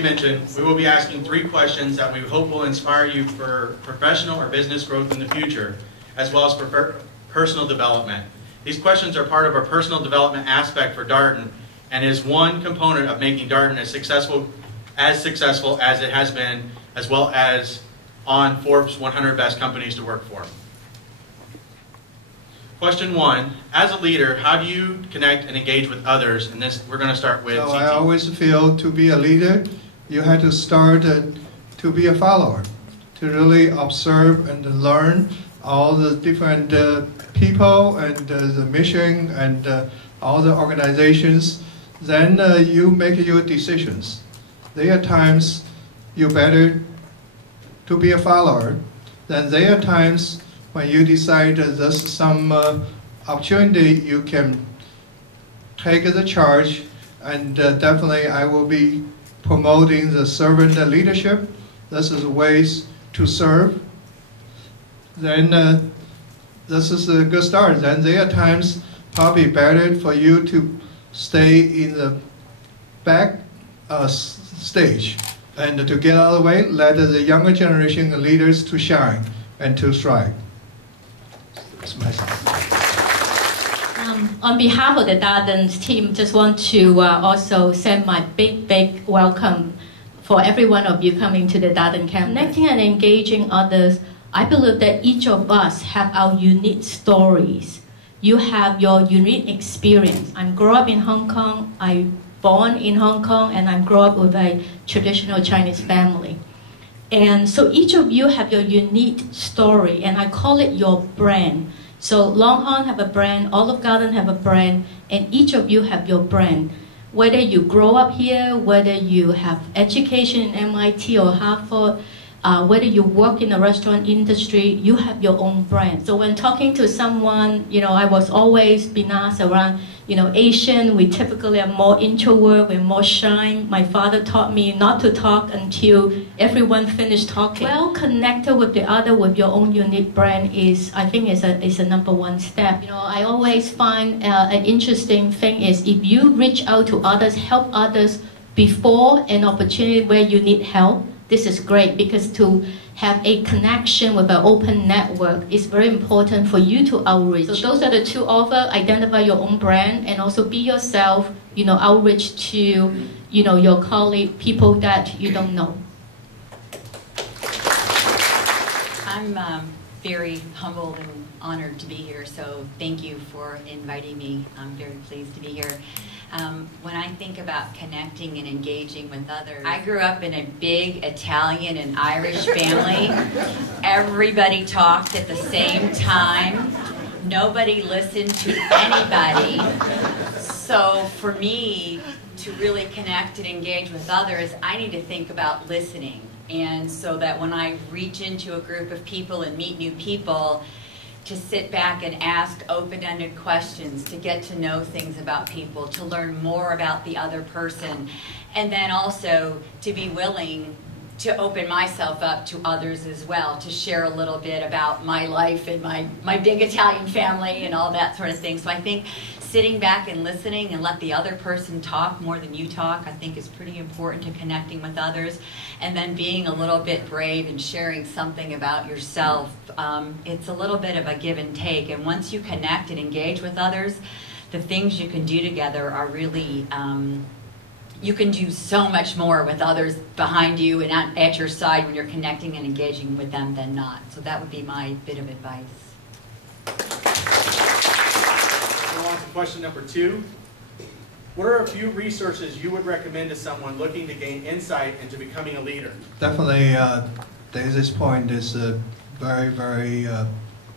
previously mentioned, we will be asking 3 questions that we hope will inspire you for professional or business growth in the future, as well as for personal development. These questions are part of our personal development aspect for Darden, and is one component of making Darden as successful as it has been, as well as on Forbes 100 Best Companies to Work For. Question 1, as a leader, how do you connect and engage with others? And this, we're going to start with So CT. I always feel to be a leader, you have to start to be a follower, to really observe and learn all the different people and the mission and all the organizations. Then you make your decisions. There are times you better to be a follower. Then there are times when you decide there's some opportunity, you can take the charge, and definitely I will be promoting the servant leadership. This is ways to serve. Then this is a good start. Then there are times probably better for you to stay in the back stage and to get out of the way, let the younger generation leaders to shine and to thrive. On behalf of the Darden's team, just want to also send my big welcome for every one of you coming to the Darden camp. Connecting and engaging others, I believe that each of us have our unique stories. You have your unique experience. I grew up in Hong Kong, I born in Hong Kong, and I grew up with a traditional Chinese family. And so each of you have your unique story, and I call it your brand. So Longhorn have a brand, Olive Garden have a brand, and each of you have your brand. Whether you grow up here, whether you have education in MIT or Harvard, whether you work in the restaurant industry, you have your own brand. So when talking to someone, I was always been asked around, Asian, we typically are more introvert, we're more shy. My father taught me not to talk until everyone finished talking. Well connected with the other with your own unique brand is, I think, is a #1 step. I always find an interesting thing is if you reach out to others, help others before an opportunity where you need help, this is great, because to have a connection with an open network is very important for you to outreach. So those are the 2 offers: identify your own brand and also be yourself, outreach to, your colleague, people that you don't know. I'm very humbled and honored to be here, so thank you for inviting me. I'm very pleased to be here. When I think about connecting and engaging with others, I grew up in a big Italian and Irish family. Everybody talked at the same time. Nobody listened to anybody. So for me to really connect and engage with others, I need to think about listening. And so that when I reach into a group of people and meet new people, to sit back and ask open-ended questions, to get to know things about people, to learn more about the other person, and then also to be willing to open myself up to others as well, to share a little bit about my life and my big Italian family and all that sort of thing. So I think sitting back and listening and let the other person talk more than you talk, I think is pretty important to connecting with others. And then being a little bit brave and sharing something about yourself. It's a little bit of a give and take. And once you connect and engage with others, the things you can do together are really, you can do so much more with others behind you and at your side when you're connecting and engaging with them than not. So that would be my bit of advice. On to question number 2. What are a few resources you would recommend to someone looking to gain insight into becoming a leader? Definitely, Daisy's point is very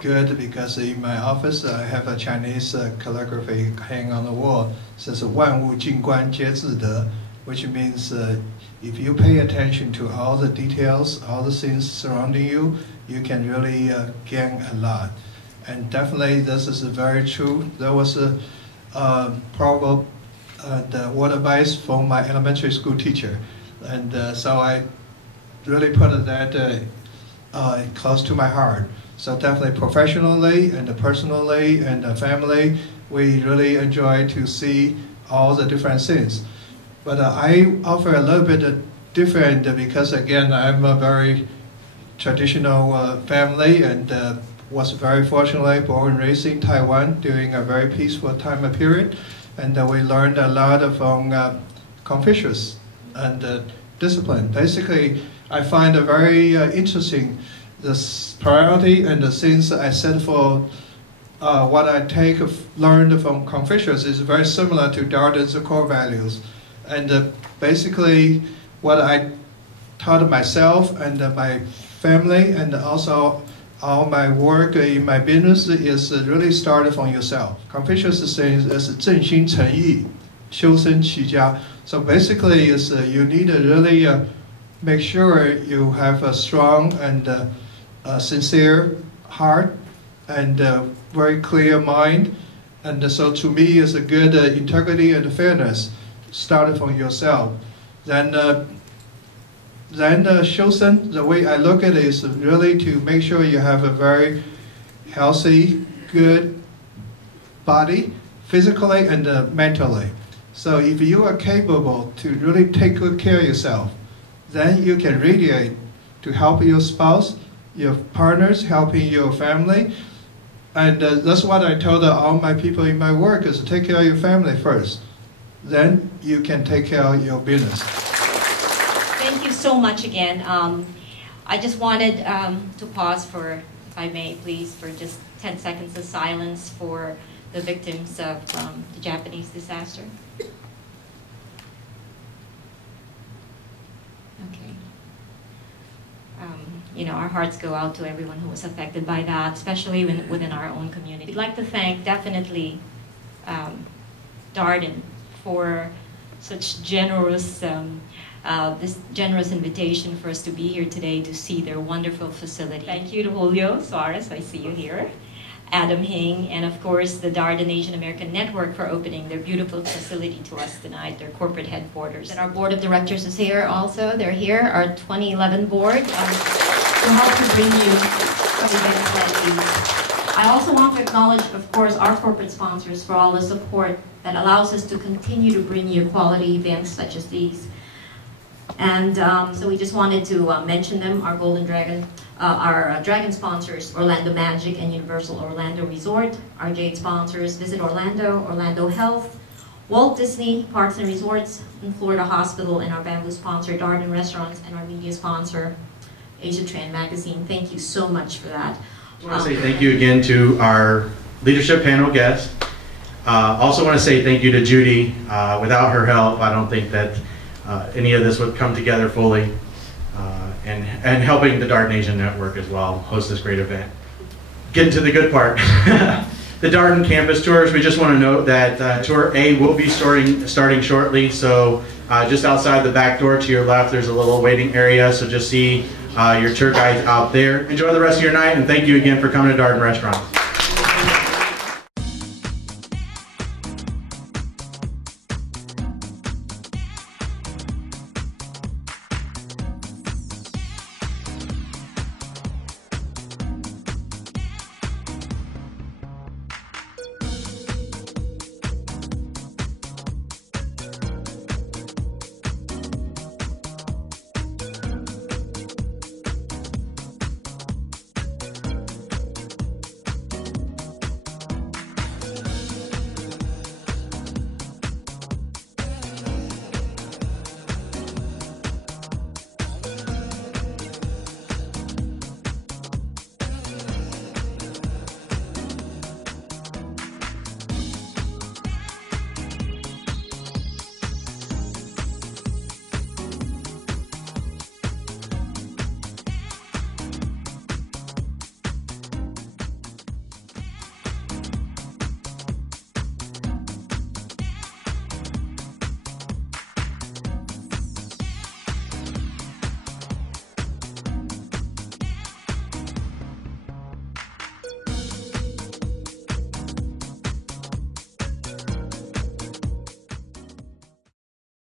good, because in my office I have a Chinese calligraphy hanging on the wall. It says 万物静观皆自得, which means if you pay attention to all the details, all the things surrounding you, you can really gain a lot. And definitely this is very true. There was a proverb, the word advice from my elementary school teacher. And so I really put that close to my heart. So definitely professionally and personally and family, we really enjoy to see all the different things. But I offer a little bit different because again, I'm a very traditional family and was very fortunately born and raised in Taiwan during a very peaceful time period. And we learned a lot from Confucius and discipline. Basically, I find it very interesting this priority and the things I set for what I learned from Confucius is very similar to Darden's core values. And basically, what I taught myself and my family and also all my work in my business is really started from yourself. Confucius says is 正心诚意, 修身齐家. So basically, is you need to really make sure you have a strong and sincere heart and very clear mind. And so to me, is a good integrity and fairness started from yourself. Then 修身, the way I look at it is really to make sure you have a very healthy, good body, physically and mentally. So if you are capable to really take good care of yourself, then you can radiate to help your spouse, your partners, helping your family. And that's what I told all my people in my work is to take care of your family first. Then you can take care of your business. Thank you so much again. I just wanted to pause for, if I may please, for just 10 seconds of silence for the victims of the Japanese disaster. Okay. You know, our hearts go out to everyone who was affected by that, especially within our own community. We'd like to thank definitely Darden for such generous this generous invitation for us to be here today to see their wonderful facility. Thank you to Julio Suarez, I see you here, Adam Hing, and of course the Darden Asian American Network for opening their beautiful facility to us tonight, their corporate headquarters. And our board of directors is here also. They're here, our 2011 board, to help you bring you events like these. I also want to acknowledge, of course, our corporate sponsors for all the support that allows us to continue to bring you quality events such as these. And so we just wanted to mention them, our Golden Dragon, our Dragon sponsors, Orlando Magic and Universal Orlando Resort, our Jade sponsors, Visit Orlando, Orlando Health, Walt Disney Parks and Resorts, and Florida Hospital, and our bamboo sponsor, Darden Restaurants, and our media sponsor, AsiaTrend magazine. Thank you so much for that. I want to say thank you again to our leadership panel guests. Also want to say thank you to Judy. Without her help, I don't think that any of this would come together fully, and helping the Darden Asian Network as well host this great event. Getting to the good part. The Darden campus tours, we just want to note that tour A will be starting shortly, so just outside the back door to your left there's a little waiting area, so just see your tour guides out there. Enjoy the rest of your night, and thank you again for coming to Darden Restaurants.